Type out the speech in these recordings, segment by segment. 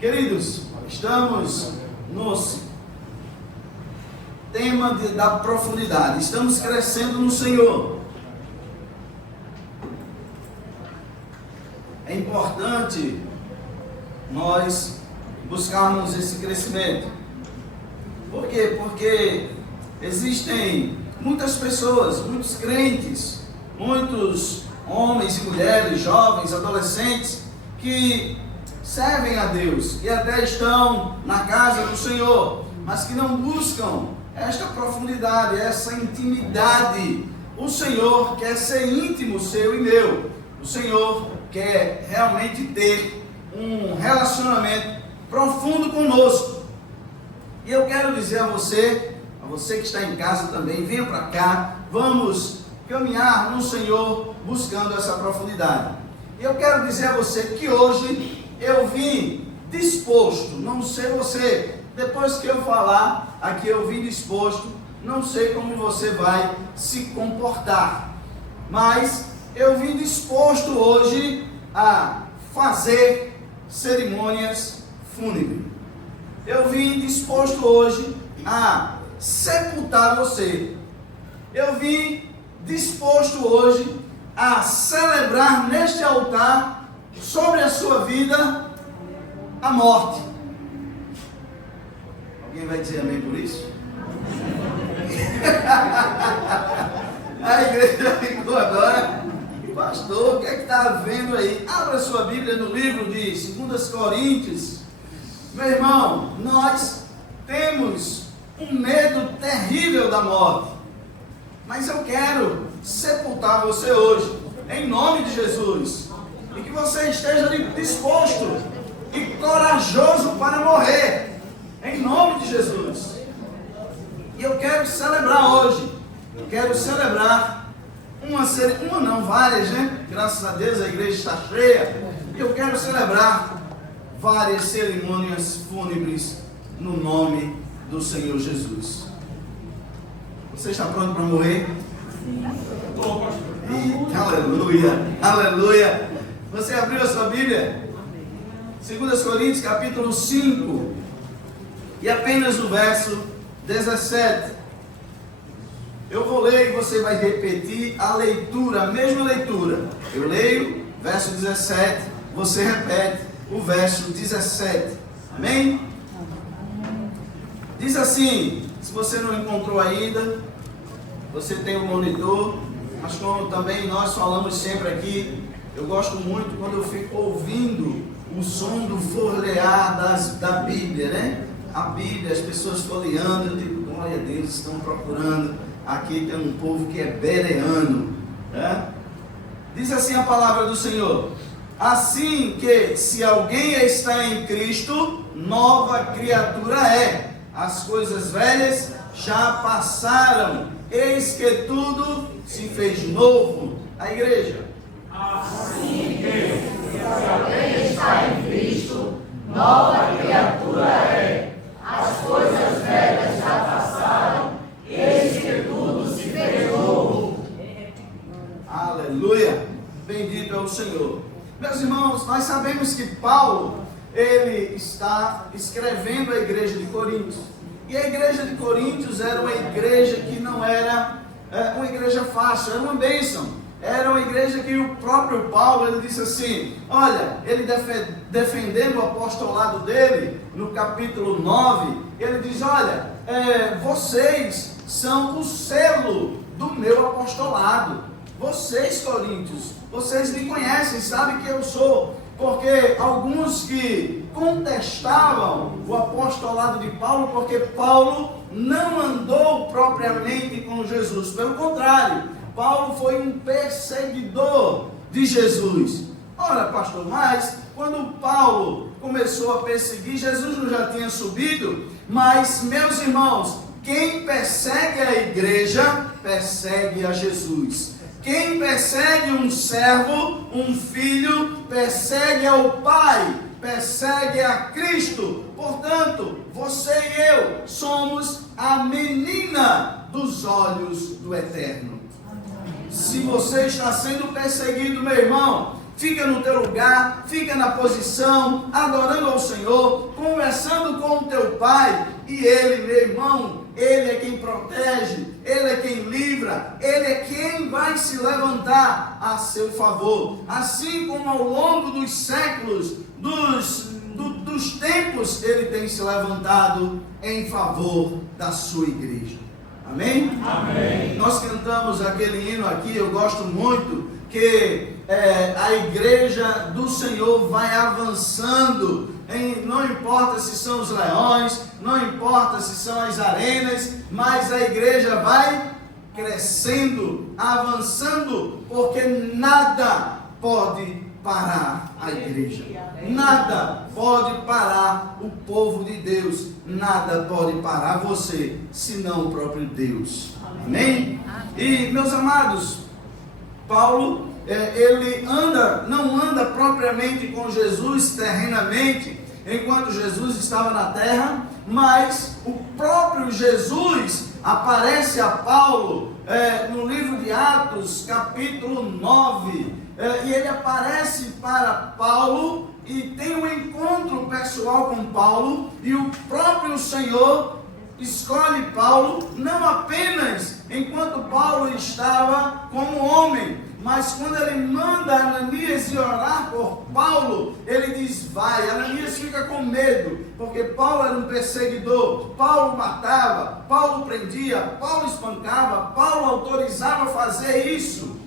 Queridos, estamos no tema da profundidade, estamos crescendo no Senhor. É importante nós buscarmos esse crescimento. Por quê? Porque existem muitas pessoas, muitos crentes, muitos homens e mulheres, jovens, adolescentes, que servem a Deus e até estão na casa do Senhor, mas que não buscam esta profundidade, essa intimidade. O Senhor quer ser íntimo seu e meu. O Senhor quer realmente ter um relacionamento profundo conosco. E eu quero dizer a você que está em casa também, venha para cá, vamos caminhar no Senhor buscando essa profundidade. E eu quero dizer a você que hoje eu vim disposto, não sei você, depois que eu falar aqui eu vim disposto, não sei como você vai se comportar, mas eu vim disposto hoje a fazer cerimônias fúnebres. Eu vim disposto hoje a sepultar você. Eu vim disposto hoje a celebrar neste altar sobre a sua vida a morte. Alguém vai dizer amém por isso? A igreja ficou agora. Pastor, o que é que está havendo aí? Abra sua Bíblia no livro de 2 Coríntios. Meu irmão, nós temos um medo terrível da morte. Mas eu quero sepultar você hoje, em nome de Jesus. E que você esteja disposto e corajoso para morrer, em nome de Jesus. E eu quero celebrar hoje, eu quero celebrar várias, né? Graças a Deus a igreja está cheia. E eu quero celebrar várias cerimônias fúnebres no nome do Senhor Jesus. Você está pronto para morrer? Sim. Aleluia, aleluia. Você abriu a sua Bíblia? 2 Coríntios capítulo 5 e apenas o verso 17. Eu vou ler e você vai repetir a leitura, a mesma leitura. Eu leio, verso 17, você repete o verso 17. Amém? Diz assim, se você não encontrou ainda, você tem o monitor, mas como também nós falamos sempre aqui, eu gosto muito quando eu fico ouvindo o som do folhear da Bíblia, né? A Bíblia, as pessoas folheando, eu digo, glória a Deus, estão procurando. Aqui tem um povo que é bereano, né? Diz assim a palavra do Senhor: assim que se alguém está em Cristo, nova criatura é. As coisas velhas já passaram, eis que tudo se fez novo. A igreja. Assim que se alguém está em Cristo, nova criatura é. As coisas velhas já passaram, eis que tudo se fez novo. Aleluia! Bendito é o Senhor. Meus irmãos, nós sabemos que Paulo, ele está escrevendo a igreja de Coríntios. E a igreja de Coríntios era uma igreja que não era uma igreja fácil, era uma bênção. Era uma igreja que o próprio Paulo, ele disse assim, olha, ele defendendo o apostolado dele, no capítulo 9, ele diz, olha, vocês são o selo do meu apostolado. Vocês, coríntios, vocês me conhecem, sabem que eu sou. Porque alguns que contestavam o apostolado de Paulo, porque Paulo não andou propriamente com Jesus. Pelo contrário, Paulo foi um perseguidor de Jesus. Ora, pastor, mas quando Paulo começou a perseguir, Jesus não já tinha subido? Mas, meus irmãos, quem persegue a igreja, persegue a Jesus. Quem persegue um servo, um filho, persegue ao Pai, persegue a Cristo. Portanto, você e eu somos a menina dos olhos do Eterno. Se você está sendo perseguido, meu irmão, fica no teu lugar, fica na posição, adorando ao Senhor, conversando com o teu Pai, e Ele, meu irmão, Ele é quem protege, Ele é quem livra, Ele é quem vai se levantar a seu favor. Assim como ao longo dos séculos, dos tempos, Ele tem se levantado em favor da sua igreja. Amém? Amém. Nós cantamos aquele hino aqui, eu gosto muito, que a igreja do Senhor vai avançando, não importa se são os leões, não importa se são as arenas, mas a igreja vai crescendo, avançando, porque nada pode parar a igreja, nada pode parar o povo de Deus, nada pode parar você, senão o próprio Deus. Amém? E meus amados, Paulo, ele não anda propriamente com Jesus terrenamente, enquanto Jesus estava na terra, mas o próprio Jesus aparece a Paulo no livro de Atos, capítulo 9, e ele aparece para Paulo e tem um encontro pessoal com Paulo, e o próprio Senhor escolhe Paulo, não apenas enquanto Paulo estava como homem, mas quando ele manda Ananias ir orar por Paulo, ele diz, vai. Ananias fica com medo, porque Paulo era um perseguidor, Paulo matava, Paulo prendia, Paulo espancava, Paulo autorizava fazer isso.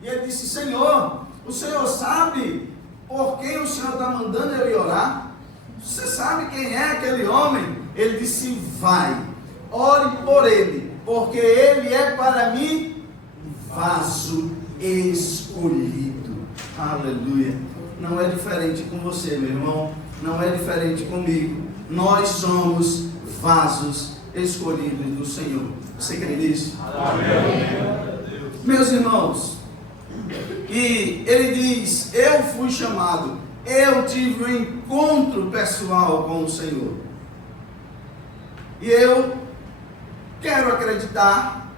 E ele disse, Senhor, o Senhor sabe por quem o Senhor está mandando eu ir orar? Você sabe quem é aquele homem? Ele disse, vai, ore por ele, porque ele é para mim vaso escolhido. Aleluia. Não é diferente com você, meu irmão, não é diferente comigo. Nós somos vasos escolhidos do Senhor. Você crê nisso? Amém. Meus irmãos, e ele diz, eu fui chamado, eu tive um encontro pessoal com o Senhor, e eu quero acreditar,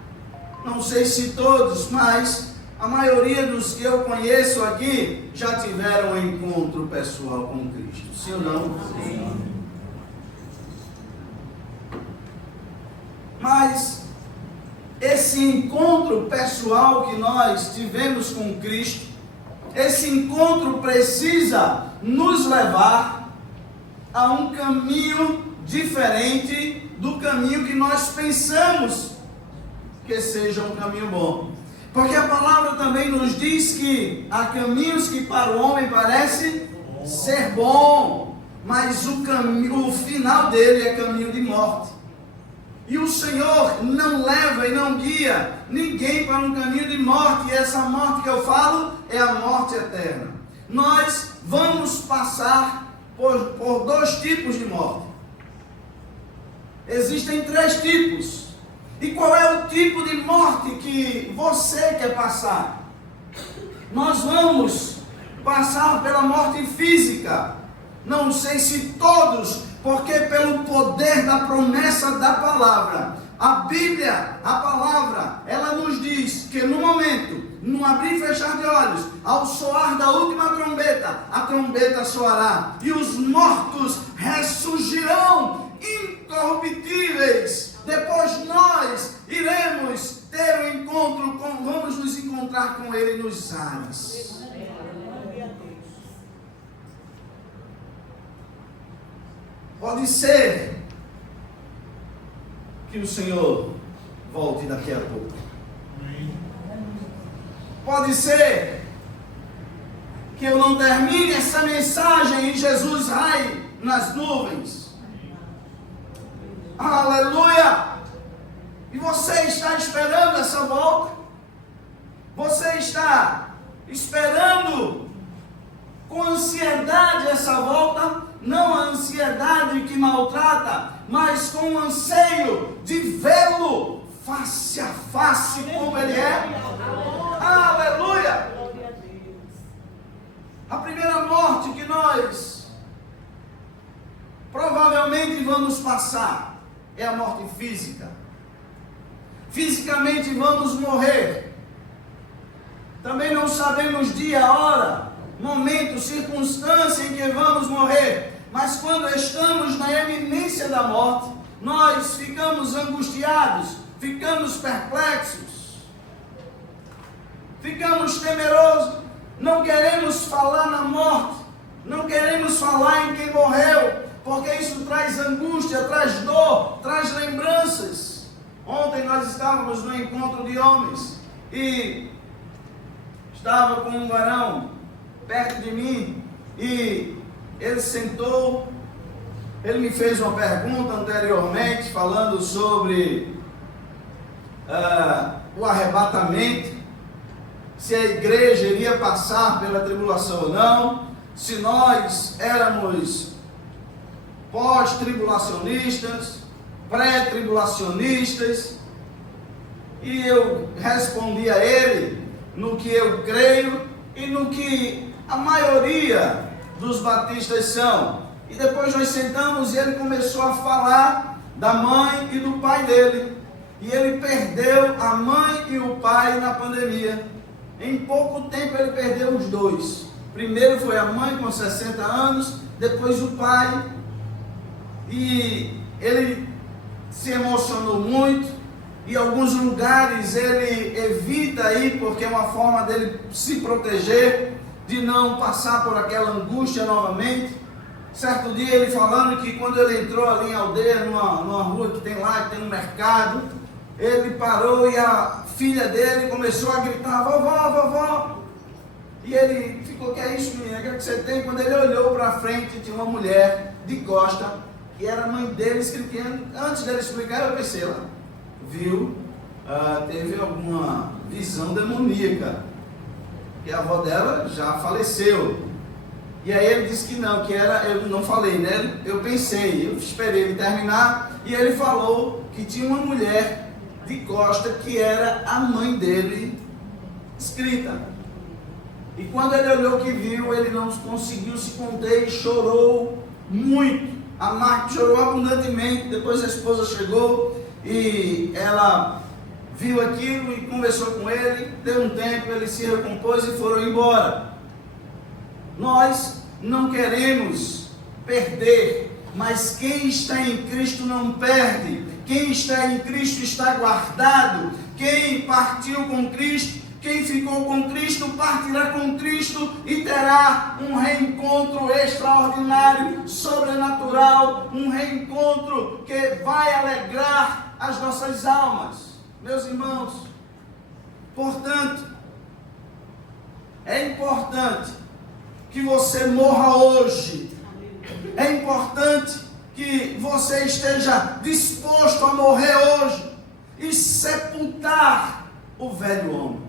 não sei se todos, mas a maioria dos que eu conheço aqui já tiveram um encontro pessoal com Cristo. Sim ou não? Sim. Mas esse encontro pessoal que nós tivemos com Cristo, esse encontro precisa nos levar a um caminho diferente do caminho que nós pensamos que seja um caminho bom. Porque a palavra também nos diz que há caminhos que para o homem parece ser bom, mas o final dele é caminho de morte. E o Senhor não leva e não guia ninguém para um caminho de morte. E essa morte que eu falo é a morte eterna. Nós vamos passar por dois tipos de morte. Existem três tipos. E qual é o tipo de morte que você quer passar? Nós vamos passar pela morte física. Não sei se todos, porque pelo poder da promessa da palavra, a Bíblia, a palavra, ela nos diz que no momento, no abrir e fechar de olhos, ao soar da última trombeta, a trombeta soará, e os mortos ressurgirão incorruptíveis. Depois nós iremos ter um encontro vamos nos encontrar com Ele nos ares. Pode ser que o Senhor volte daqui a pouco. Pode ser que eu não termine essa mensagem e Jesus raie nas nuvens. Aleluia! E você está esperando essa volta? Você está esperando com ansiedade essa volta? Não a ansiedade que maltrata, mas com o anseio de vê-lo face a face como Ele é. Aleluia! A primeira morte que nós provavelmente vamos passar é a morte física. Fisicamente vamos morrer. Também não sabemos dia, hora, momento, circunstância em que vamos morrer. Mas quando estamos na eminência da morte, nós ficamos angustiados, ficamos perplexos, ficamos temerosos, não queremos falar na morte, não queremos falar em quem morreu, porque isso traz angústia, traz dor, traz lembranças. Ontem nós estávamos no encontro de homens e estava com um varão perto de mim e ele sentou, ele me fez uma pergunta anteriormente falando sobre o arrebatamento, se a igreja iria passar pela tribulação ou não, se nós éramos pós-tribulacionistas, pré-tribulacionistas, e eu respondi a ele no que eu creio e no que a maioria dos batistas são. E depois nós sentamos e ele começou a falar da mãe e do pai dele. E ele perdeu a mãe e o pai na pandemia. Em pouco tempo ele perdeu os dois. Primeiro foi a mãe com 60 anos, depois o pai. E ele se emocionou muito. Em alguns lugares ele evita ir, porque é uma forma dele se proteger, de não passar por aquela angústia novamente. Certo dia ele falando que quando ele entrou ali em aldeia, numa rua que tem lá, que tem um mercado, ele parou e a filha dele começou a gritar: vovó, vovó. E ele ficou: que é isso, menina? O que é que você tem? Quando ele olhou para frente, tinha uma mulher de costa, que era a mãe dele, escrevendo. Antes dele explicar, eu pensei lá, viu, teve alguma visão demoníaca, que a avó dela já faleceu. E aí ele disse que não, que era, eu não falei, né? Eu pensei, eu esperei ele terminar, e ele falou que tinha uma mulher de costa que era a mãe dele escrita. E quando ele olhou que viu, ele não conseguiu se conter e chorou muito. A Marta chorou abundantemente. Depois a esposa chegou e ela viu aquilo e conversou com ele. Deu um tempo, ele se recompôs e foram embora. Nós não queremos perder, mas quem está em Cristo não perde. Quem está em Cristo está guardado. Quem partiu com Cristo, quem ficou com Cristo, partirá com Cristo e terá um reencontro extraordinário, sobrenatural, um reencontro que vai alegrar as nossas almas. Meus irmãos, portanto, é importante que você morra hoje. É importante que você esteja disposto a morrer hoje e sepultar o velho homem.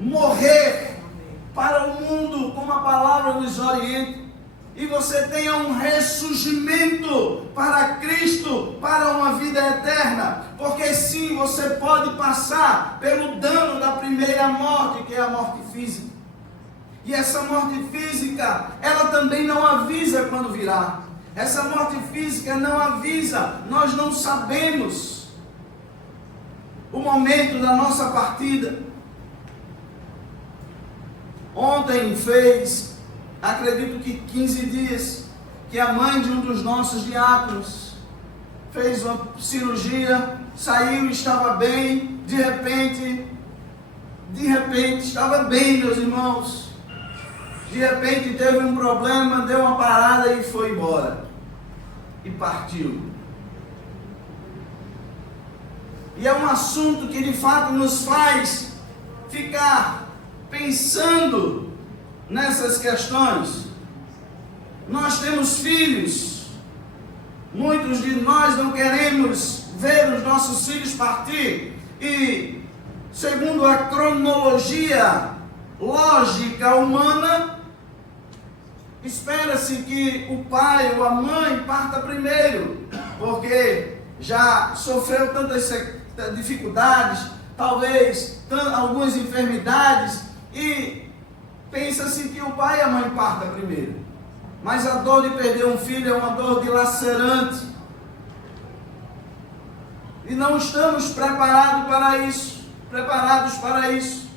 Morrer para o mundo, como a palavra nos orienta, e você tenha um ressurgimento para Cristo, para uma vida eterna. Porque sim, você pode passar pelo dano da primeira morte, que é a morte física. E essa morte física, ela também não avisa quando virá. Essa morte física não avisa, nós não sabemos o momento da nossa partida. Ontem fez, acredito que 15 dias, que a mãe de um dos nossos diáconos fez uma cirurgia, saiu e estava bem, de repente estava bem, meus irmãos. De repente teve um problema, deu uma parada e foi embora. E partiu. E é um assunto que de fato nos faz ficar pensando nessas questões. Nós temos filhos. Muitos de nós não queremos ver os nossos filhos partir. E segundo a cronologia lógica humana, espera-se que o pai ou a mãe parta primeiro, porque já sofreu tantas dificuldades, talvez algumas enfermidades, e pensa-se que o pai e a mãe partam primeiro. Mas a dor de perder um filho é uma dor dilacerante, e não estamos preparados para isso.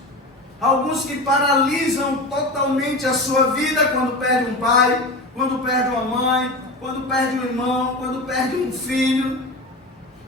Alguns que paralisam totalmente a sua vida quando perde um pai, quando perde uma mãe, quando perde um irmão, quando perde um filho.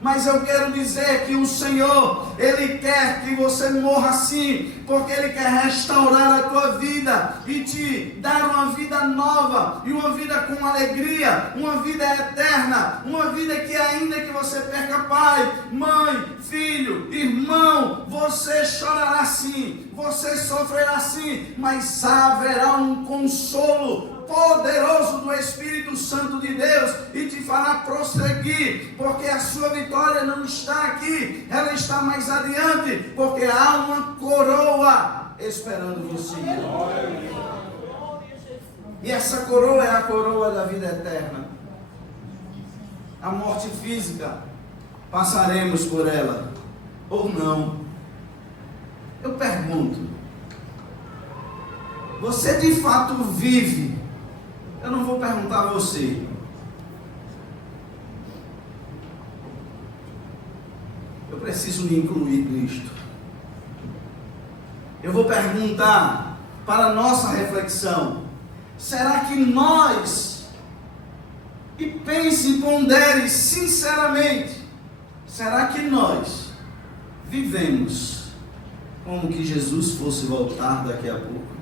Mas eu quero dizer que o Senhor, Ele quer que você morra assim, porque Ele quer restaurar a tua vida e te dar uma vida nova, e uma vida com alegria, uma vida eterna, uma vida que ainda que você perca pai, mãe, filho, irmão, você chorará sim, você sofrerá sim, mas haverá um consolo poderoso do Espírito Santo de Deus e te fará prosseguir, porque a sua vitória não está aqui, ela está mais adiante, porque há uma coroa esperando você. E essa coroa é a coroa da vida eterna. A morte física, passaremos por ela ou não. Eu pergunto, você de fato vive? Eu não vou perguntar a você. Eu preciso me incluir nisto. Eu vou perguntar para a nossa reflexão. Será que nós, e pense e pondere sinceramente, será que nós vivemos como que Jesus fosse voltar daqui a pouco?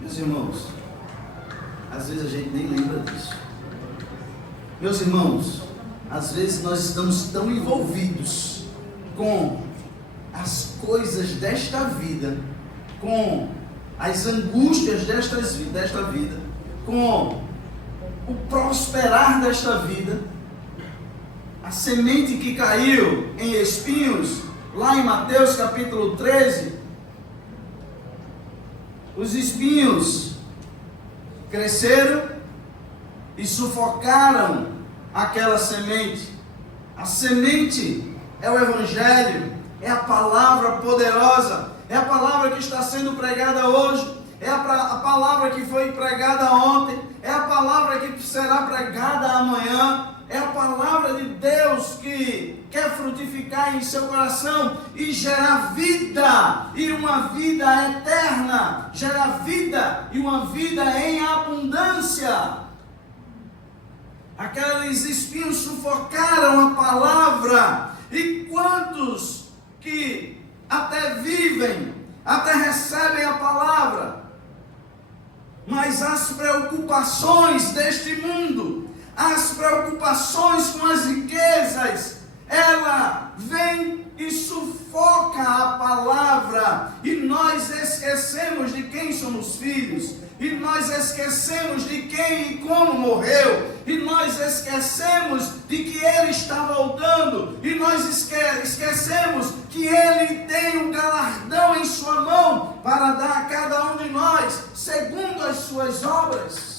Meus irmãos, às vezes a gente nem lembra disso. Meus irmãos, às vezes nós estamos tão envolvidos com as coisas desta vida, com as angústias desta vida, com o prosperar desta vida, a semente que caiu em espinhos, lá em Mateus capítulo 13, os espinhos cresceram e sufocaram aquela semente. A semente é o Evangelho, é a palavra poderosa, é a palavra que está sendo pregada hoje, é a palavra que foi pregada ontem, é a palavra que será pregada amanhã, é a palavra de Deus que quer frutificar em seu coração e gerar vida, e uma vida eterna, gerar vida e uma vida em abundância. Aqueles espinhos sufocaram a palavra, e quantos que até vivem, até recebem a palavra, mas as preocupações deste mundo, as preocupações com as riquezas, ela vem e sufoca a palavra, e nós esquecemos de quem somos filhos, e nós esquecemos de quem e como morreu, e nós esquecemos de que Ele está voltando, e nós esquecemos que Ele tem um galardão em sua mão para dar a cada um de nós segundo as suas obras.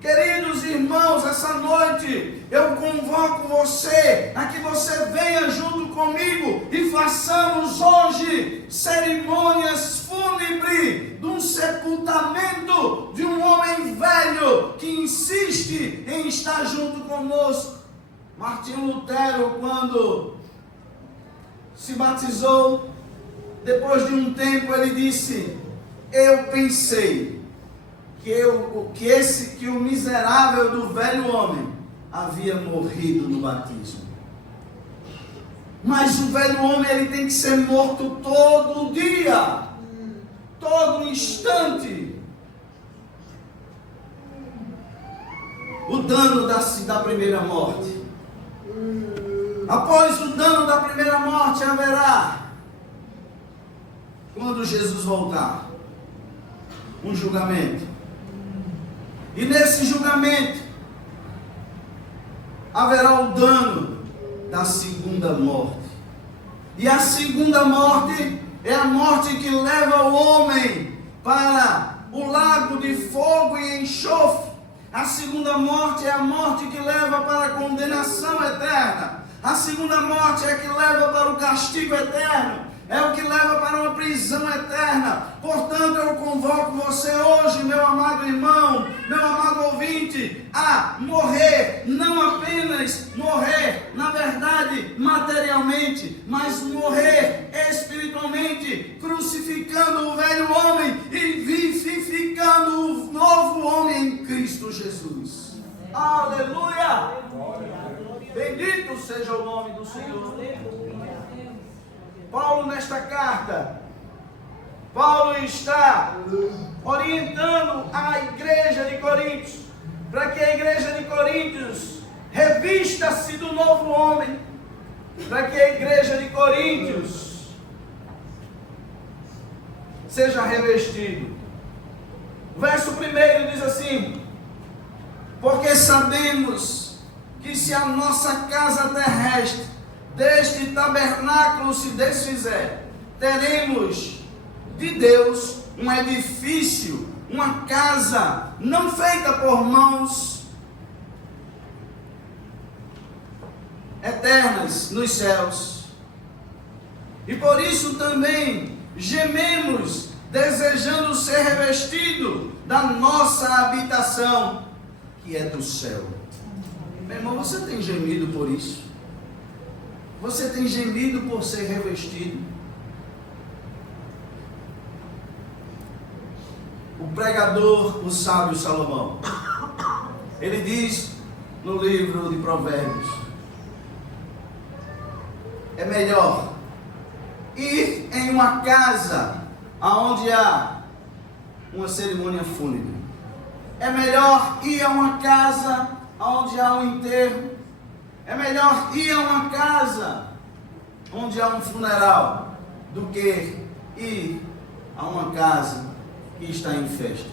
Queridos irmãos, essa noite eu convoco você a que você venha junto comigo e façamos hoje cerimônias fúnebres de um sepultamento de um homem velho que insiste em estar junto conosco. Martinho Lutero, quando se batizou, depois de um tempo ele disse: eu pensei que o miserável do velho homem havia morrido no batismo. Mas o velho homem, ele tem que ser morto todo dia, todo instante. O dano da primeira morte. Após o dano da primeira morte haverá, quando Jesus voltar, um julgamento. E nesse julgamento haverá o dano da segunda morte. E a segunda morte é a morte que leva o homem para o lago de fogo e enxofre. A segunda morte é a morte que leva para a condenação eterna. A segunda morte é a que leva para o castigo eterno. é o que leva para uma prisão eterna. Portanto, eu convoco você hoje, meu amado irmão, meu amado ouvinte, a morrer, não apenas morrer, na verdade, materialmente, mas morrer espiritualmente, crucificando o velho homem e vivificando o novo homem em Cristo Jesus. Aleluia! Bendito seja o nome do Senhor. Paulo, nesta carta, Paulo está orientando a igreja de Coríntios, para que a igreja de Coríntios revista-se do novo homem, para que a igreja de Coríntios seja revestido. O verso 1 diz assim: porque sabemos que se a nossa casa terrestre deste tabernáculo se desfizer, teremos de Deus um edifício, uma casa não feita por mãos, eternas nos céus. E por isso também gememos, desejando ser revestido da nossa habitação, que é do céu. Meu irmão, você tem gemido por isso? Você tem gemido por ser revestido? O pregador, o sábio Salomão, ele diz no livro de Provérbios: é melhor ir em uma casa onde há uma cerimônia fúnebre. É melhor ir a uma casa onde há um enterro. É melhor ir a uma casa onde há um funeral do que ir a uma casa que está em festa.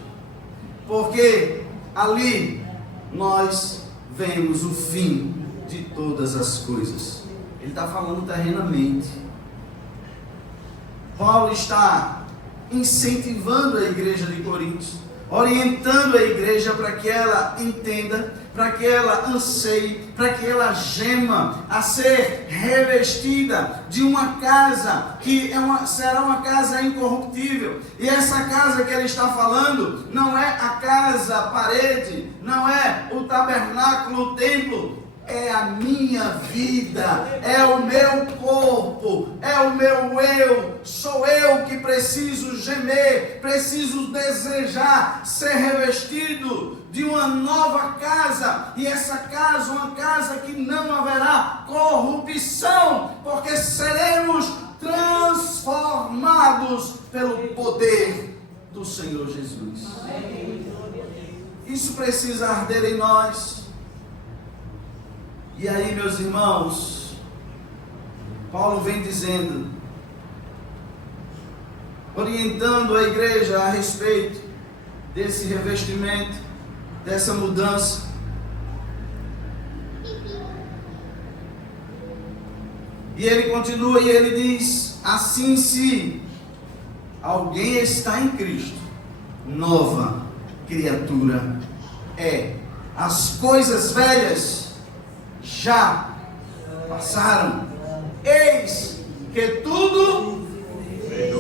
Porque ali nós vemos o fim de todas as coisas. Ele está falando terrenamente. Paulo está incentivando a igreja de Coríntios, orientando a igreja para que ela entenda, para que ela anseie, para que ela gema a ser revestida de uma casa que será uma casa incorruptível. E essa casa que ele está falando não é a casa, a parede, não é o tabernáculo, o templo. É a minha vida, é o meu corpo, é o meu eu. Sou eu que preciso gemer, preciso desejar ser revestido de uma nova casa. E essa casa, uma casa que não haverá corrupção, porque seremos transformados pelo poder do Senhor Jesus. Isso precisa arder em nós. E aí, meus irmãos, Paulo vem dizendo, orientando a igreja a respeito desse revestimento, dessa mudança. E ele continua e ele diz: assim, se alguém está em Cristo, nova criatura é. As coisas velhas já passaram, eis que tudo fez.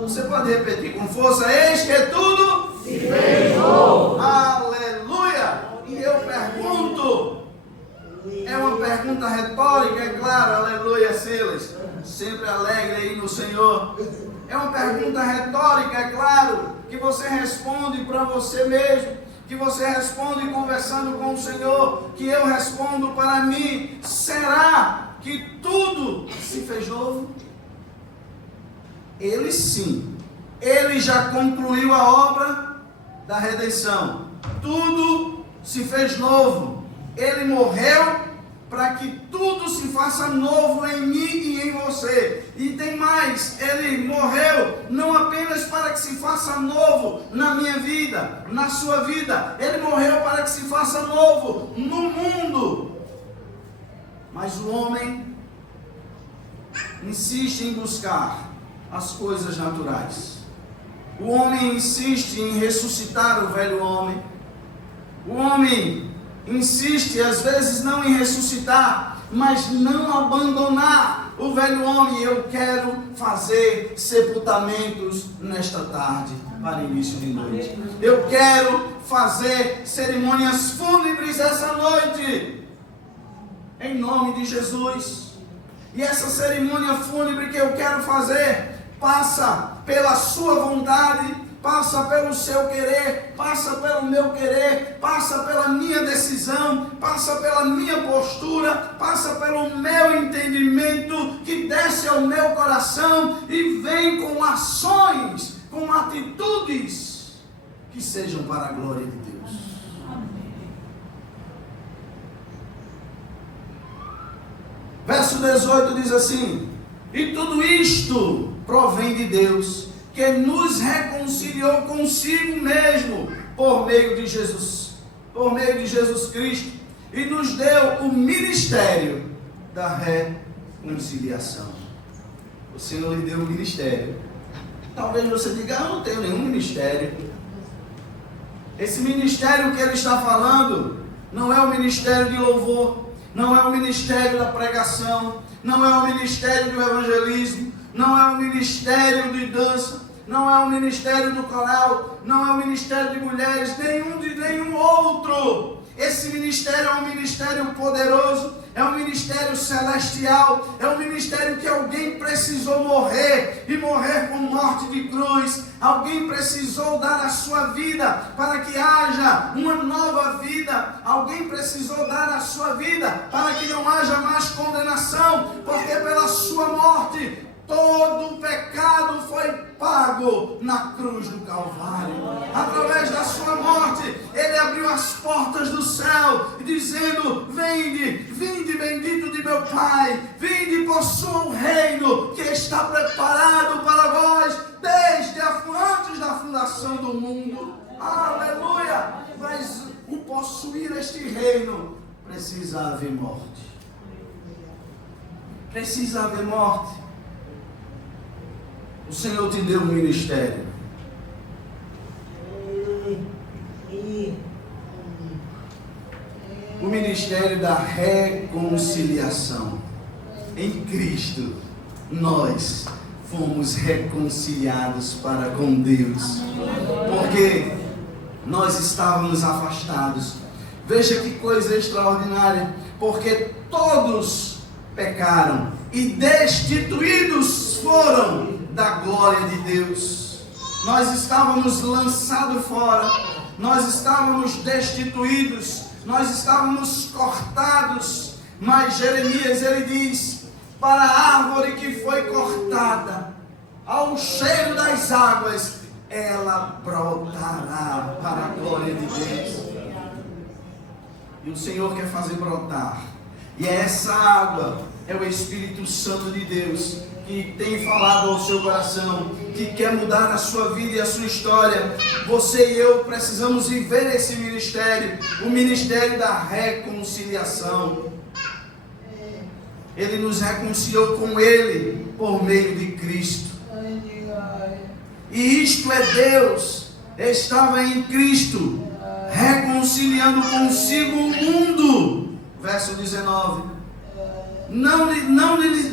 Você pode repetir com força: eis que tudo se fez. Aleluia! E eu pergunto, é uma pergunta retórica, é claro, aleluia, Silas, sempre alegre aí no Senhor. É uma pergunta retórica, é claro, que você responde para você mesmo, que você responde conversando com o Senhor, que eu respondo para mim: será que tudo se fez novo? Ele sim, ele já concluiu a obra da redenção, tudo se fez novo. Ele morreu para que tudo se faça novo em mim e em você. E tem mais, ele morreu não apenas para que se faça novo na minha vida, na sua vida. Ele morreu para que se faça novo no mundo. Mas o homem insiste em buscar as coisas naturais. O homem insiste em ressuscitar o velho homem. O homem insiste, às vezes, não em ressuscitar, mas não abandonar o velho homem. Eu quero fazer sepultamentos nesta tarde, para início de noite. Eu quero fazer cerimônias fúnebres essa noite, em nome de Jesus. E essa cerimônia fúnebre que eu quero fazer passa pela sua vontade, passa pelo seu querer, passa pelo meu querer, passa pela minha decisão, passa pela minha postura, passa pelo meu entendimento, que desce ao meu coração e vem com ações, com atitudes que sejam para a glória de Deus. Verso 18 diz assim: e tudo isto provém de Deus, que nos reconciliou consigo mesmo por meio de Jesus Cristo, e nos deu o ministério da reconciliação. O Senhor lhe deu o ministério. Talvez você diga: eu não tenho nenhum ministério. Esse ministério que ele está falando não é o ministério de louvor, não é o ministério da pregação, não é o ministério do evangelismo, não é o ministério de dança, não é o ministério do coral, não é o ministério de mulheres, nenhum outro. Esse ministério é um ministério poderoso, é um ministério celestial, é um ministério que alguém precisou morrer, e morrer com morte de cruz. Alguém precisou dar a sua vida para que haja uma nova vida. Alguém precisou dar a sua vida para que não haja mais condenação, porque pela sua morte todo o pecado foi pago na cruz do Calvário. Através da sua morte, ele abriu as portas do céu, dizendo: vinde bendito de meu Pai, vinde, possua o reino que está preparado para vós desde antes da fundação do mundo. Aleluia! Mas o possuir este reino precisa haver morte. Precisa haver morte. O Senhor te deu um ministério. O ministério da reconciliação. Em Cristo, nós fomos reconciliados para com Deus. Porque nós estávamos afastados. Veja que coisa extraordinária. Porque todos pecaram e destituídos foram da glória de Deus. Nós estávamos lançados fora, nós estávamos destituídos, nós estávamos cortados. Mas Jeremias, ele diz: para a árvore que foi cortada, ao cheiro das águas, ela brotará para a glória de Deus. E o Senhor quer fazer brotar, e essa água é o Espírito Santo de Deus, que tem falado ao seu coração, que quer mudar a sua vida e a sua história. Você e eu precisamos viver esse ministério, o ministério da reconciliação. Ele nos reconciliou com Ele por meio de Cristo. E isto é Deus, estava em Cristo, reconciliando consigo o mundo. Verso 19. Não lhes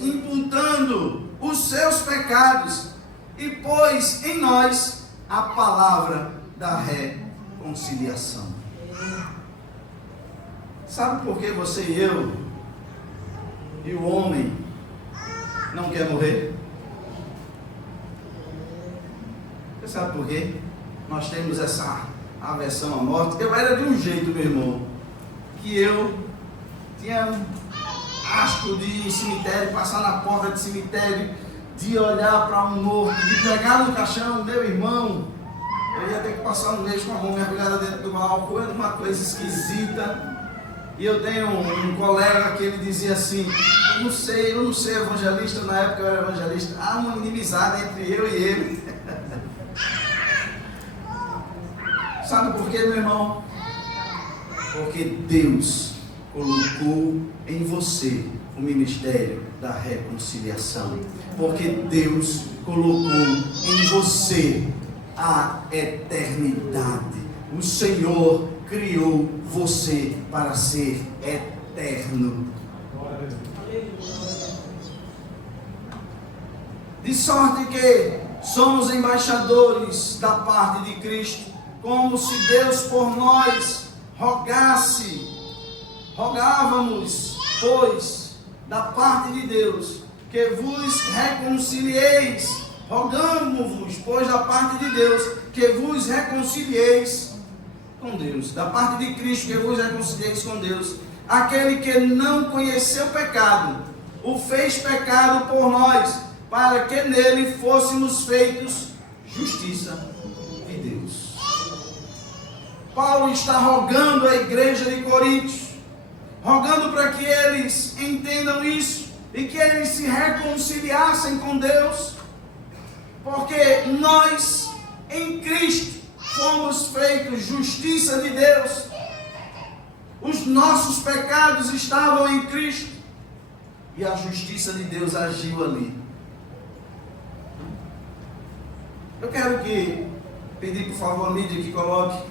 imputando os seus pecados, e pôs em nós a palavra da reconciliação. Sabe por que você e eu, e o homem, não quer morrer? Você sabe por quê? Nós temos essa aversão à morte. Eu era de um jeito, meu irmão, que eu tinha asco de ir em cemitério, passar na porta de cemitério, de olhar para um morto, de pegar no caixão, meu irmão, eu ia ter que passar um mês com a mão mergulhada dentro do álcool. Era uma coisa esquisita. E eu tenho um colega que ele dizia assim: eu não sei evangelista, na época eu era evangelista, há uma inimizade entre eu e ele. Sabe por quê, meu irmão? Porque Deus colocou em você o ministério da reconciliação. Porque Deus colocou em você a eternidade. O Senhor criou você para ser eterno. eterno. De sorte que somos embaixadores da parte de Cristo, como se Deus por nós rogávamos, pois, da parte de Deus, que vos reconcilieis, rogamos-vos, pois, da parte de Deus, que vos reconcilieis com Deus, da parte de Cristo, que vos reconcilieis com Deus. Aquele que não conheceu pecado, o fez pecado por nós, para que nele fôssemos feitos justiça de Deus. Paulo está rogando à igreja de Coríntios, rogando para que eles entendam isso e que eles se reconciliassem com Deus, porque nós em Cristo fomos feitos justiça de Deus. Os nossos pecados estavam em Cristo e a justiça de Deus agiu ali. Eu quero pedir, por favor, a mídia que coloque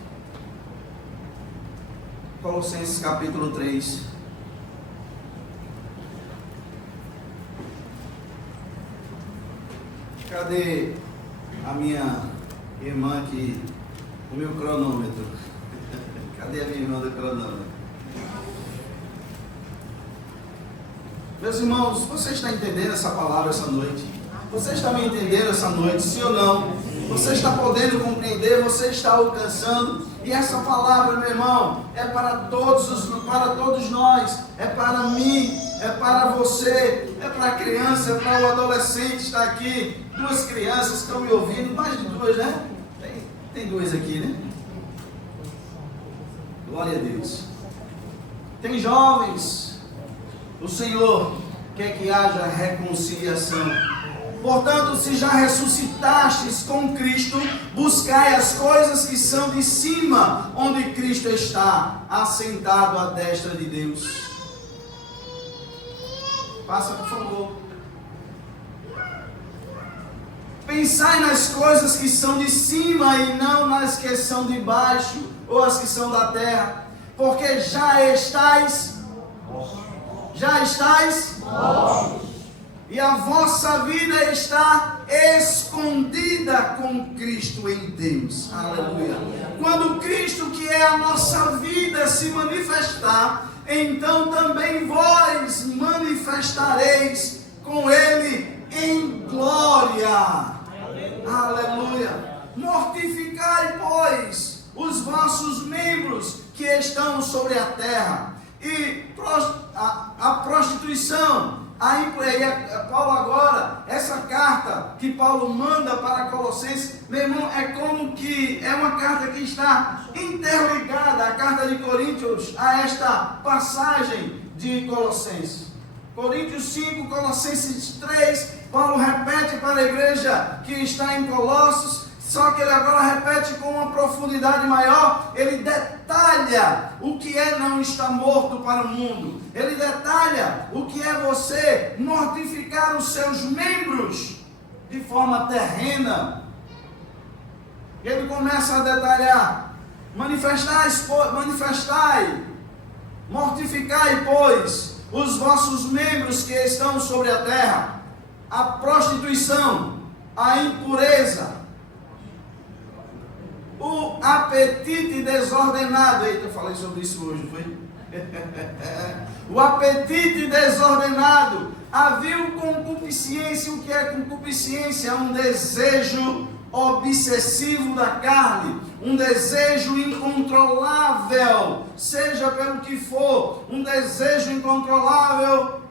Colossenses capítulo 3. Cadê a minha irmã aqui, o meu cronômetro? Cadê a minha irmã do cronômetro? Meus irmãos, você está entendendo essa palavra essa noite? Você está me entendendo essa noite, sim ou não? Você está podendo compreender, você está alcançando. E essa palavra, meu irmão, é para todos nós, é para mim, é para você, é para a criança, é para o adolescente que está aqui. Duas crianças estão me ouvindo, mais de duas, né? Tem duas aqui, né? Glória a Deus. Tem jovens. O Senhor quer que haja reconciliação. Portanto, se já ressuscitastes com Cristo, buscai as coisas que são de cima, onde Cristo está, assentado à destra de Deus. Passa, por favor. Pensai nas coisas que são de cima e não nas que são de baixo, ou as que são da terra, porque já estáis mortos. E a vossa vida está escondida com Cristo em Deus. Aleluia. Quando Cristo, que é a nossa vida, se manifestar, então também vós manifestareis com Ele em glória. Aleluia. Mortificai, pois, os vossos membros que estão sobre a terra. E a prostituição. Aí Paulo agora, essa carta que Paulo manda para Colossenses, meu irmão, é como que é uma carta que está interligada, a carta de Coríntios, a esta passagem de Colossenses. Coríntios 5, Colossenses 3, Paulo repete para a igreja que está em Colossos, só que ele agora repete com uma profundidade maior. Ele detalha o que é não estar morto para o mundo. Ele detalha o que é você mortificar os seus membros de forma terrena. Ele começa a detalhar: manifestai, mortificai, pois, os vossos membros que estão sobre a terra, a prostituição, a impureza, o apetite desordenado. Eita, eu falei sobre isso hoje, não foi? O apetite desordenado, a vil concupiscência. O que é concupiscência? É um desejo obsessivo da carne, um desejo incontrolável, seja pelo que for, um desejo incontrolável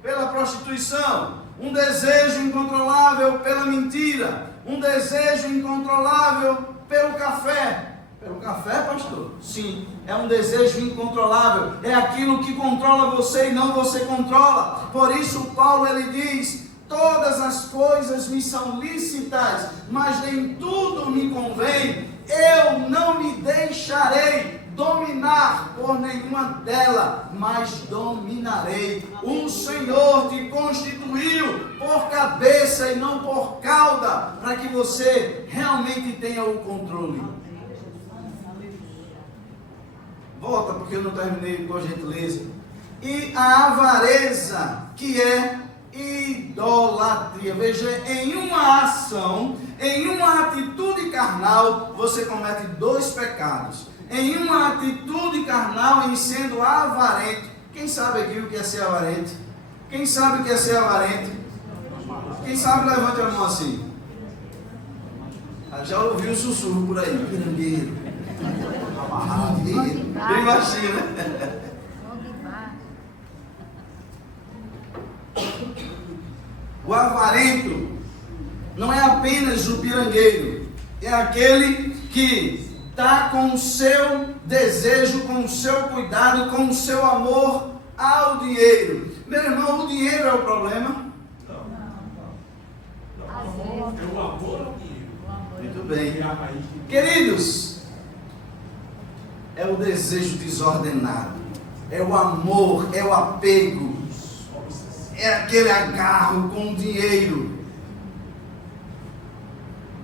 pela prostituição, um desejo incontrolável pela mentira, um desejo incontrolável pelo café. Pelo café, pastor? Sim, é um desejo incontrolável. É aquilo que controla você e não você controla. Por isso Paulo ele diz: todas as coisas me são lícitas, mas nem tudo me convém. Eu não me deixarei dominar por nenhuma delas, mas dominarei. O Senhor te constituiu por cabeça e não por cauda, para que você realmente tenha o controle. Volta, porque eu não terminei, por gentileza. e a avareza, que é idolatria. Veja, em uma ação, em uma atitude carnal, você comete dois pecados. Em uma atitude carnal, em sendo avarento. Quem sabe aqui o que é ser avarento? Quem sabe o que é ser avarento? Quem sabe, levante a mão assim. Já ouviu o sussurro por aí. Pirangueiro. Amarrado. Bem baixinho, né? O avarento não é apenas o pirangueiro, é aquele que está com o seu desejo, com o seu cuidado, com o seu amor ao dinheiro. Meu irmão, o dinheiro é o problema? Não. É o amor ao dinheiro. Muito bem. Queridos, é o desejo desordenado, é o amor, é o apego, é aquele agarro com o dinheiro.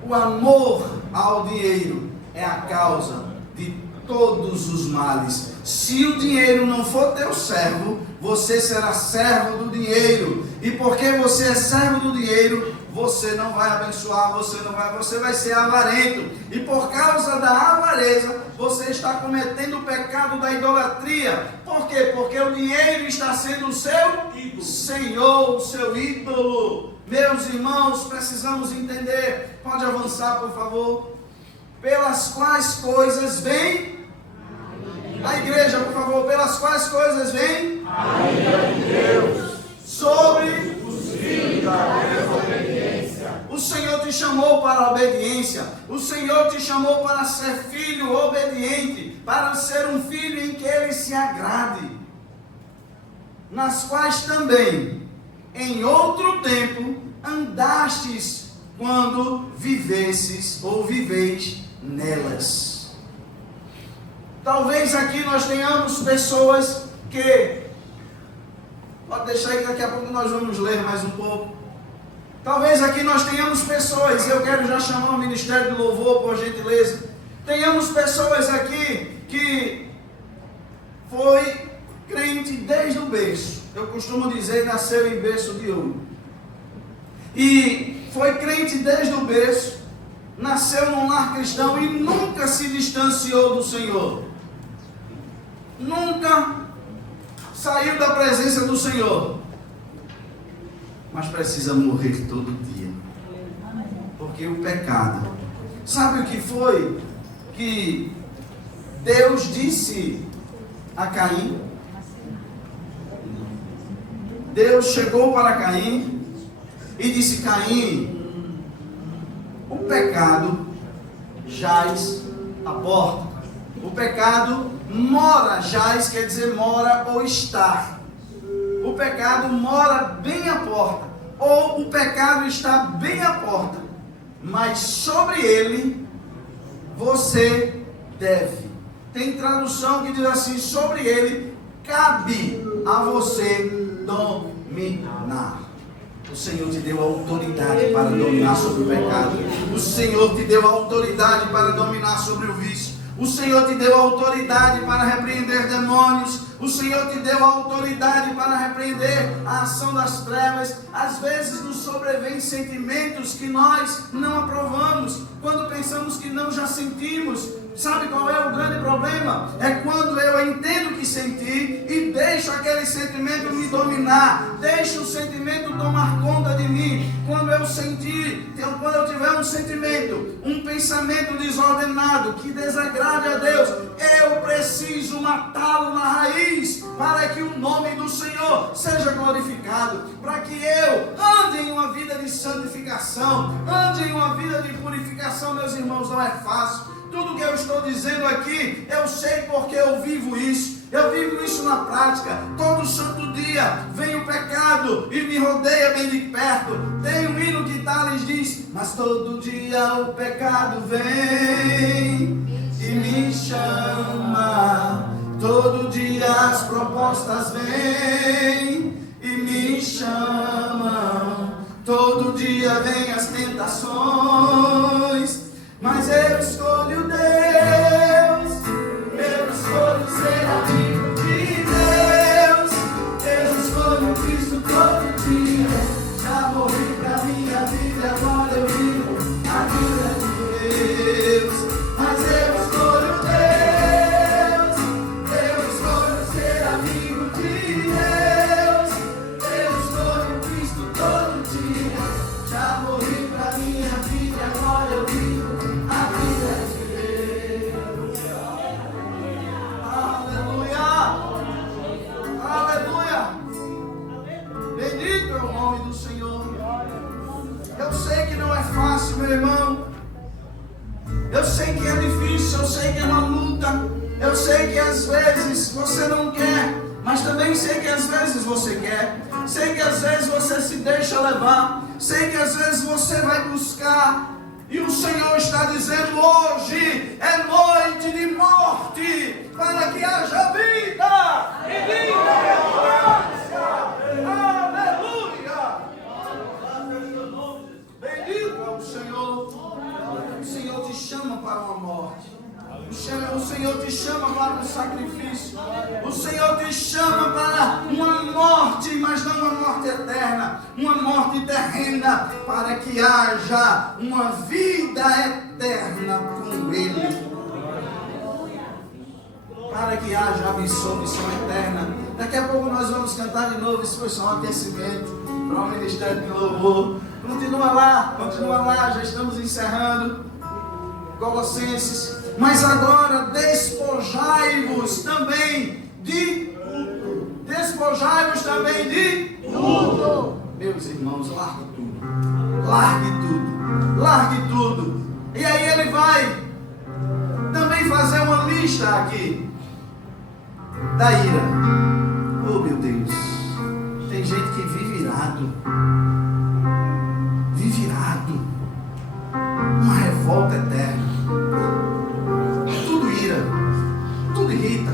O amor ao dinheiro é a causa de todos os males. Se o dinheiro não for teu servo, você será servo do dinheiro. E porque você é servo do dinheiro, você não vai abençoar, você vai ser avarento. E por causa da avareza, você está cometendo o pecado da idolatria. Por quê? Porque o dinheiro está sendo o seu senhor, o seu ídolo. Meus irmãos, precisamos entender. Pode avançar, por favor. Pelas quais coisas vem a igreja, por favor. Pelas quais coisas vem a ira de Deus sobre os filhos da desobediência. O Senhor te chamou para a obediência. O Senhor te chamou para ser filho obediente, para ser um filho em que Ele se agrade. Nas quais também, em outro tempo, andastes quando vivesses ou viveis nelas. Talvez aqui nós tenhamos pessoas que... Pode deixar aí, daqui a pouco nós vamos ler mais um pouco. Talvez aqui nós tenhamos pessoas, e eu quero já chamar o Ministério do Louvor, por gentileza. Tenhamos pessoas aqui que foi crente desde o berço. Eu costumo dizer, nasceu em berço de ouro. E foi crente desde o berço, nasceu num lar cristão e nunca se distanciou do Senhor. Nunca saiu da presença do Senhor. Mas precisa morrer todo dia. Porque o pecado... Sabe o que foi que Deus disse a Caim? Deus chegou para Caim e disse: Caim, o pecado jaz à porta. O pecado mora, jaz quer dizer mora ou estar. O pecado mora bem à porta, ou o pecado está bem à porta, mas sobre ele você deve. Tem tradução que diz assim: sobre ele cabe a você dominar. O Senhor te deu autoridade para dominar sobre o pecado. O Senhor te deu autoridade para dominar sobre o vício. O Senhor te deu autoridade para repreender demônios. O Senhor te deu autoridade para repreender a ação das trevas. Às vezes nos sobrevêm sentimentos que nós não aprovamos. Quando pensamos que não, já sentimos. Sabe qual é o grande problema? É quando eu entendo que senti e deixo aquele sentimento me dominar. Deixo o sentimento tomar conta de mim. Quando eu sentir, quando eu tiver um sentimento, um pensamento desordenado que desagrade a Deus, eu preciso matá-lo na raiz, para que o nome do Senhor seja glorificado, para que eu ande em uma vida de santificação, ande em uma vida de purificação. Meus irmãos, não é fácil. Tudo que eu estou dizendo aqui, eu sei porque eu vivo isso. Eu vivo isso na prática. Todo santo dia vem o pecado e me rodeia bem de perto. Tem um hino que Tales diz: mas todo dia o pecado vem e me chama. Todo dia as propostas vêm e me chamam. Todo dia vem as tentações, mas eu escolho Deus. Eu escolho ser amigo de Deus. Eu sei que é difícil, eu sei que é uma luta, eu sei que às vezes você não quer, mas também sei que às vezes você quer. Sei que às vezes você se deixa levar, sei que às vezes você vai buscar. E o Senhor está dizendo: hoje é noite de morte, para que haja vida e vida em abundância. Aleluia! Bendito é o Senhor. O Senhor te chama para uma morte. O Senhor te chama para um sacrifício. O Senhor te chama para uma morte, mas não uma morte eterna, uma morte terrena, para que haja uma vida eterna com Ele. Para que haja absolvição eterna. Daqui a pouco nós vamos cantar de novo. Isso foi só um aquecimento para o Ministério de Louvor. Continua lá, já estamos encerrando. Colossenses. Mas agora despojai-vos também de tudo. Despojai-vos também de tudo. Meus irmãos, largue tudo. Largue tudo. Largue tudo. E aí ele vai também fazer uma lista aqui da ira. Oh, meu Deus. Tem gente que vive irado. Vive irado. Uma revolta eterna. Tudo ira, tudo irrita,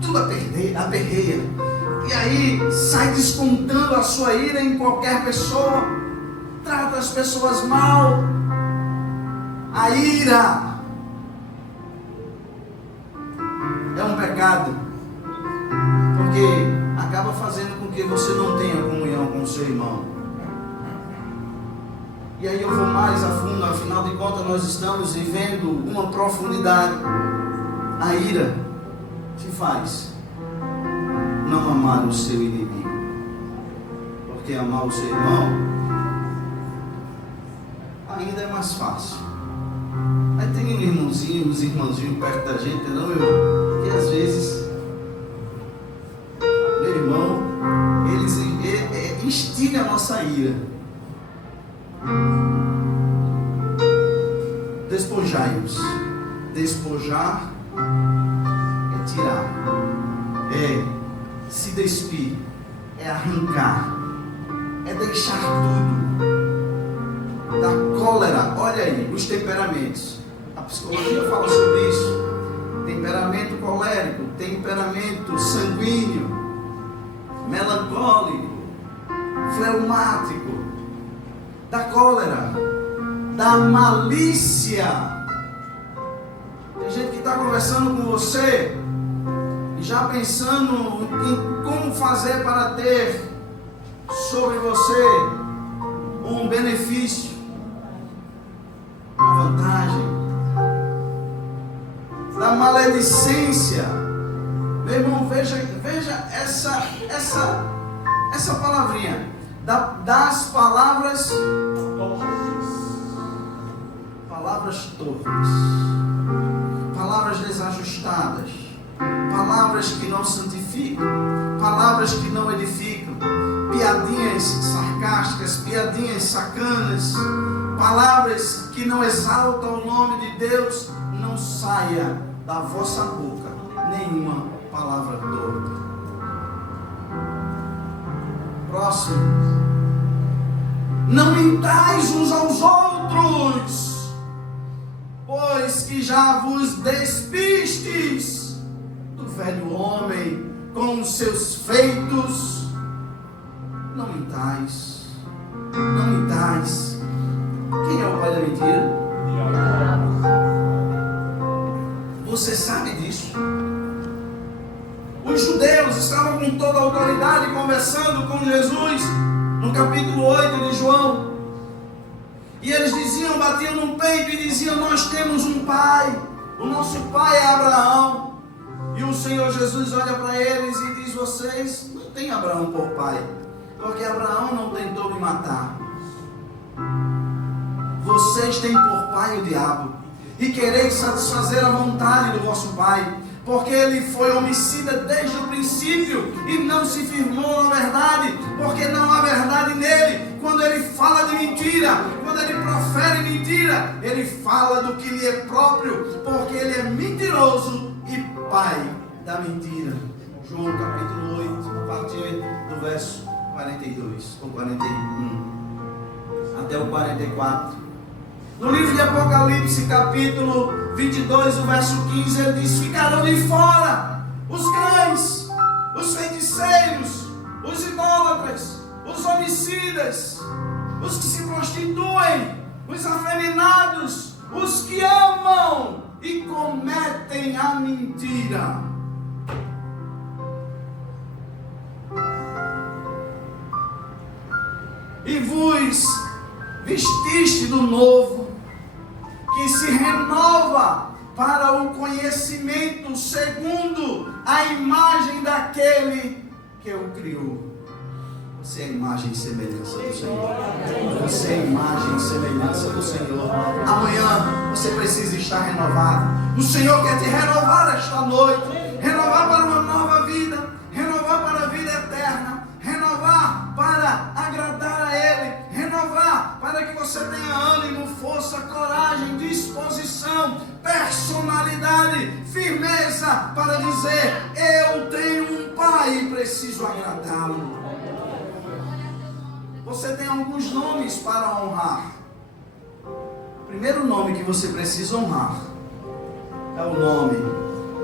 tudo aperreia. E aí sai descontando a sua ira em qualquer pessoa. Trata as pessoas mal. A ira é um pecado, porque acaba fazendo com que você não tenha comunhão com o seu irmão. E aí eu vou mais a fundo, afinal de contas nós estamos vivendo uma profundidade. A ira te faz não amar o seu inimigo, porque amar o seu irmão ainda é mais fácil. Aí tem um irmãozinho, uns irmãozinhos perto da gente, não, meu irmão, que às vezes, meu irmão, eles instigam a nossa ira. Despojai-vos. Despojar é tirar, é se despir, é arrancar, é deixar tudo. Da cólera, olha aí, os temperamentos. A psicologia fala sobre isso. Temperamento colérico, temperamento sanguíneo, melancólico, fleumático, da cólera, da malícia. Tem gente que está conversando com você e já pensando em como fazer para ter sobre você um benefício, uma vantagem. Da maledicência. Meu irmão, veja essa palavrinha. Das palavras torpes, palavras desajustadas, palavras que não santificam, palavras que não edificam, piadinhas sarcásticas, piadinhas sacanas, palavras que não exaltam o nome de Deus. Não saia da vossa boca nenhuma palavra torpe. Próximo. Não mentais uns aos outros, pois que já vos despistes do velho homem com os seus feitos. Não mentais. Não mentais. Quem é o pai da mentira? Você sabe disso. Os judeus estavam com toda a autoridade conversando com Jesus no capítulo 8 de João. E eles diziam, batiam no peito e diziam: nós temos um pai, o nosso pai é Abraão. E o Senhor Jesus olha para eles e diz: vocês não têm Abraão por pai, porque Abraão não tentou me matar. Vocês têm por pai o diabo e quereis satisfazer a vontade do vosso pai, porque ele foi homicida desde o princípio e não se firmou na verdade, porque não há verdade nele. quando ele fala de mentira, quando ele profere mentira, ele fala do que lhe é próprio, porque ele é mentiroso e pai da mentira. João capítulo 8, a partir do verso 42 ou 41 até o 44. No livro de Apocalipse, capítulo 22, o verso 15, ele diz: ficarão de fora os cães, os feiticeiros, os idólatras, os homicidas, os que se prostituem, os afeminados, os que amam e cometem a mentira. E vos vestiste do novo, que se renova para o conhecimento segundo a imagem daquele que o criou. Você é a imagem e semelhança do Senhor. Você é a imagem e semelhança do Senhor. Amanhã você precisa estar renovado. O Senhor quer te renovar esta noite. Renovar para uma nova vida. Renovar para a vida eterna. Renovar para agradar a Ele. Renovar para que você tenha ânimo, força, coragem, disposição, personalidade, firmeza para dizer: eu tenho um Pai e preciso agradá-lo. Você tem alguns nomes para honrar. O primeiro nome que você precisa honrar é o nome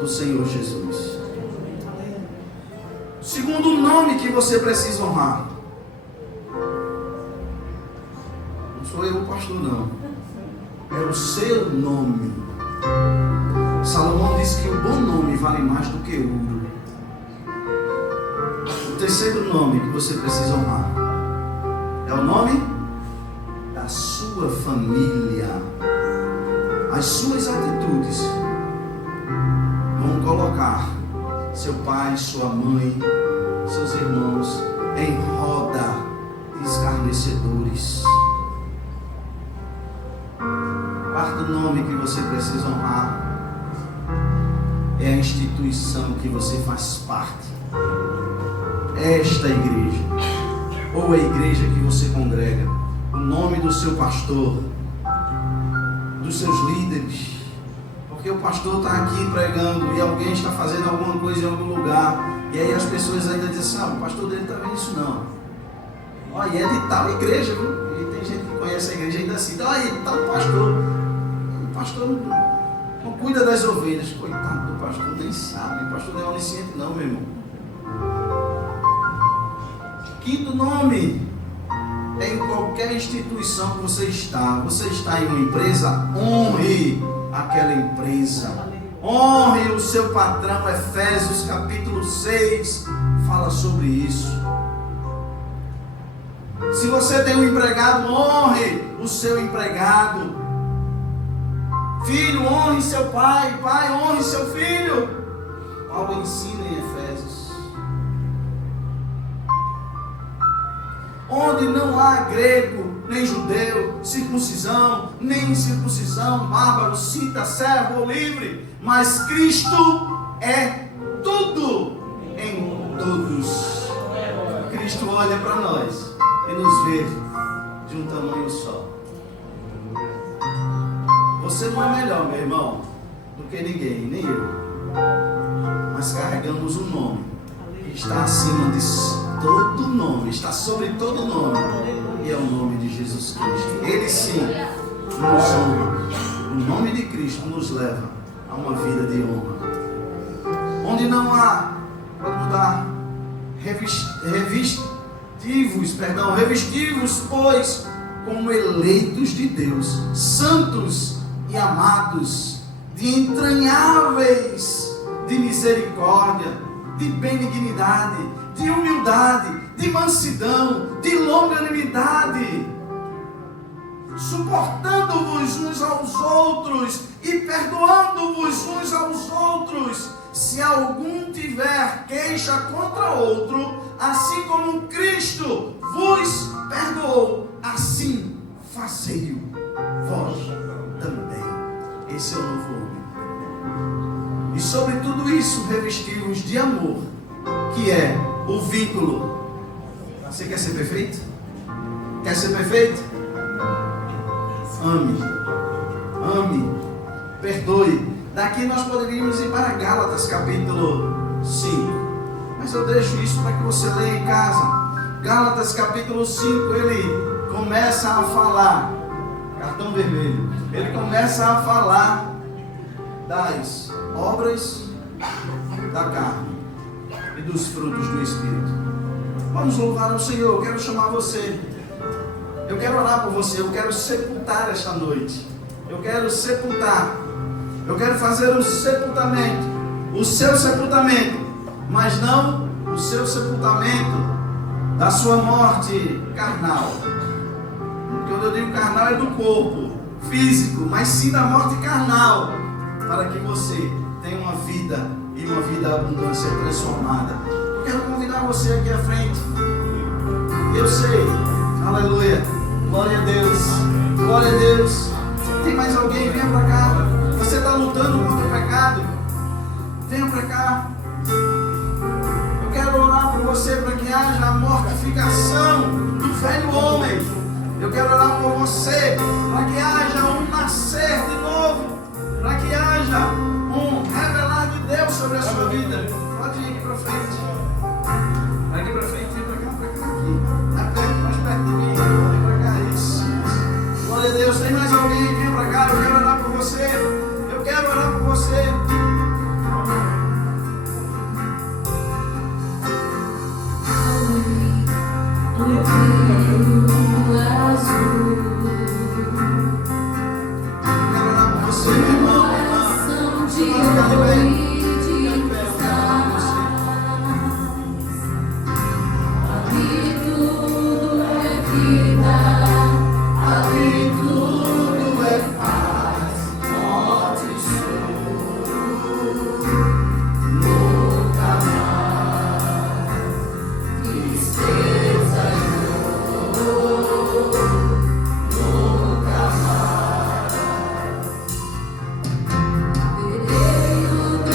do Senhor Jesus. O segundo nome que você precisa honrar, não sou eu o pastor não, é o seu nome. Salomão disse que o bom nome vale mais do que ouro. O terceiro nome que você precisa honrar é o nome da sua família. As suas atitudes vão colocar seu pai, sua mãe, seus irmãos em roda de escarnecedores. Quarto nome que você precisa honrar é a instituição que você faz parte. Esta igreja, ou a igreja que você congrega, o nome do seu pastor, dos seus líderes. Porque o pastor está aqui pregando e alguém está fazendo alguma coisa em algum lugar, e aí as pessoas ainda dizem: o pastor dele está vendo isso não. Olha, e é de tal igreja, viu? E tem gente que conhece a igreja ainda assim: olha, tal pastor. O pastor não cuida das ovelhas. Coitado do pastor, nem sabe. O pastor não é onisciente não, meu irmão. Quinto nome é em qualquer instituição que você está. Você está em uma empresa, honre aquela empresa. Honre o seu patrão. Efésios capítulo 6 fala sobre isso. Se você tem um empregado, honre o seu empregado. Filho, honre seu pai. Pai, honre seu filho. Paulo ensina em Efésios. Onde não há grego, nem judeu, circuncisão, nem incircuncisão, bárbaro, cita, servo ou livre, mas Cristo é tudo em todos. Cristo olha para nós e nos vê de um tamanho só. Você não é melhor, meu irmão, do que ninguém, nem eu, mas carregamos um nome que está acima de todo nome, está sobre todo nome, e é o nome de Jesus Cristo. Ele sim nos honra. O nome de Cristo nos leva a uma vida de honra. Onde não há, pode mudar, revestivos, pois, como eleitos de Deus, santos e amados, de entranháveis, de misericórdia, de benignidade, de humildade, de mansidão, de longanimidade, suportando-vos uns aos outros e perdoando-vos uns aos outros, se algum tiver queixa contra outro, assim como Cristo vos perdoou, assim fazei-o vós também. Esse é o novo homem. E sobre tudo isso, revestivos de amor, que é o vínculo. Você quer ser perfeito? Quer ser perfeito? Ame. Ame. Perdoe. Daqui nós poderíamos ir para Gálatas capítulo 5. Mas eu deixo isso para que você leia em casa. Gálatas capítulo 5, ele começa a falar. Cartão vermelho. Ele começa a falar das obras da carne e dos frutos do Espírito. Vamos louvar ao Senhor. Eu quero chamar você. Eu quero orar por você. Eu quero sepultar esta noite. Eu quero sepultar. Eu quero fazer um sepultamento. O seu sepultamento. Mas não o seu sepultamento da sua morte carnal. Quando eu digo carnal é do corpo físico, mas sim da morte carnal. Para que você tenha uma vida e uma vida abundante, ser transformada. Eu quero convidar você aqui à frente. Eu sei, aleluia, glória a Deus, glória a Deus. Tem mais alguém? Venha para cá. Você está lutando contra o pecado? Venha para cá. Eu quero orar por você para que haja a mortificação do velho homem. Eu quero orar por você para que haja um nascer de novo, para que haja um revelar de Deus sobre a sua vida. Pode ir aqui para frente. Aqui para frente, vem para cá, aqui. Tá perto, mais perto de mim. Vem para cá, isso. Glória a Deus. Tem mais alguém? Vem para cá. Eu quero orar por você. Eu quero orar por você. Verei o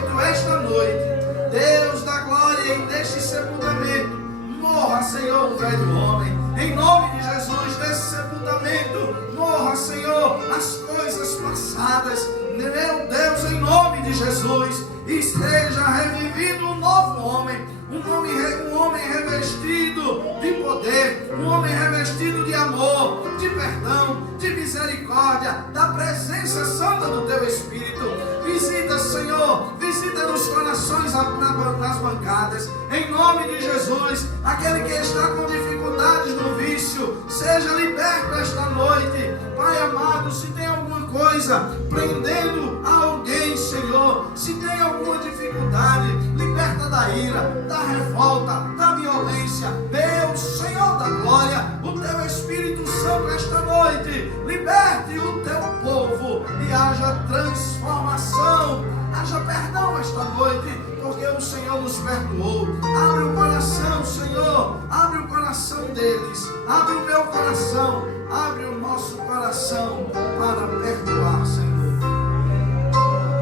sepultamento esta noite. Deus da glória, e deste sepultamento morra, Senhor, o velho homem. Em nome de Jesus, desse sepultamento morra, Senhor, as coisas passadas. Meu Deus, em nome de Jesus, esteja revivido um novo homem. Um homem revestido de poder, um homem revestido de amor, de perdão, de misericórdia, da presença santa do Teu Espírito. Visita, Senhor, visita nos corações, nas bancadas, em nome de Jesus. Aquele que está com dificuldades no vício, seja liberto esta noite. Pai amado, se tem alguma coisa prendendo a alguém, Senhor, se tem alguma dificuldade, liberta da ira, da revolta, da violência. Deus, Senhor da glória, o Teu Espírito Santo esta noite liberte o Teu povo e haja transformação, haja perdão esta noite, porque o Senhor nos perdoou. Abre o coração, Senhor, abre o coração deles, abre o meu coração, abre o nosso coração para perdoar, Senhor,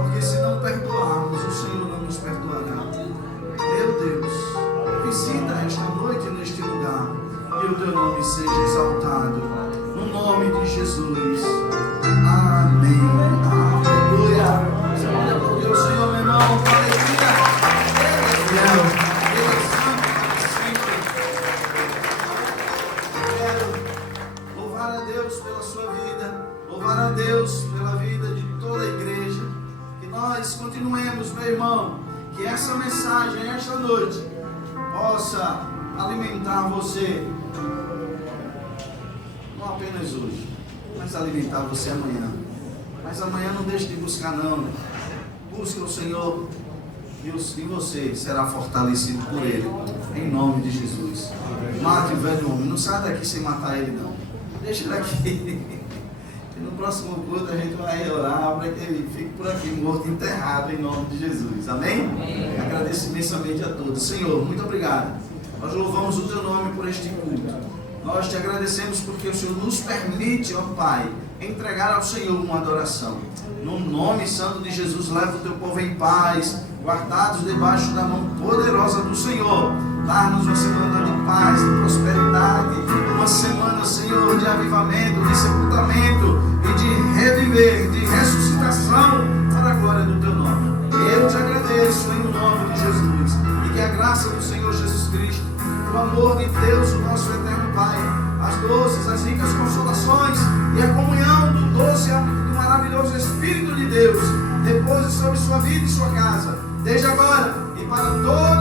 porque se não perdoarmos, o Senhor não nos perdoará. Meu Deus, visita esta noite neste lugar e o Teu nome seja exaltado, no nome de Jesus. Amém. Aleluia. Olha para o Deus, Senhor, meu irmão. Aleluia. Ele é fiel. Ele é santo sempre. Quero louvar a Deus pela sua vida, louvar a Deus pela vida de toda a igreja. Que nós continuemos, meu irmão, que essa mensagem, esta noite, possa alimentar você, não apenas hoje, mas alimentar você amanhã. Mas amanhã não deixe de buscar, não. Busque o Senhor e você será fortalecido por Ele, em nome de Jesus. Mate o velho homem, não sai daqui sem matar ele, não. Deixa ele aqui. E no próximo culto a gente vai orar para que ele fique por aqui, morto, enterrado, em nome de Jesus. Amém? Amém. Agradeço imensamente a todos. Senhor, muito obrigado. Nós louvamos o Teu nome por este culto. Nós Te agradecemos porque o Senhor nos permite, ó Pai, entregar ao Senhor uma adoração. No nome santo de Jesus, leva o Teu povo em paz, guardados debaixo da mão poderosa do Senhor. Dá-nos uma semana de paz, de prosperidade, uma semana, Senhor, de avivamento, de sepultamento e de reviver, de ressuscitação para a glória do Teu nome. Eu Te agradeço em nome de Jesus, e que a graça do Senhor Jesus Cristo, o amor de Deus, o nosso eterno Pai, as doces, as ricas consolações e a comunhão do doce e do maravilhoso Espírito de Deus, repose sobre sua vida e sua casa, desde agora e para todos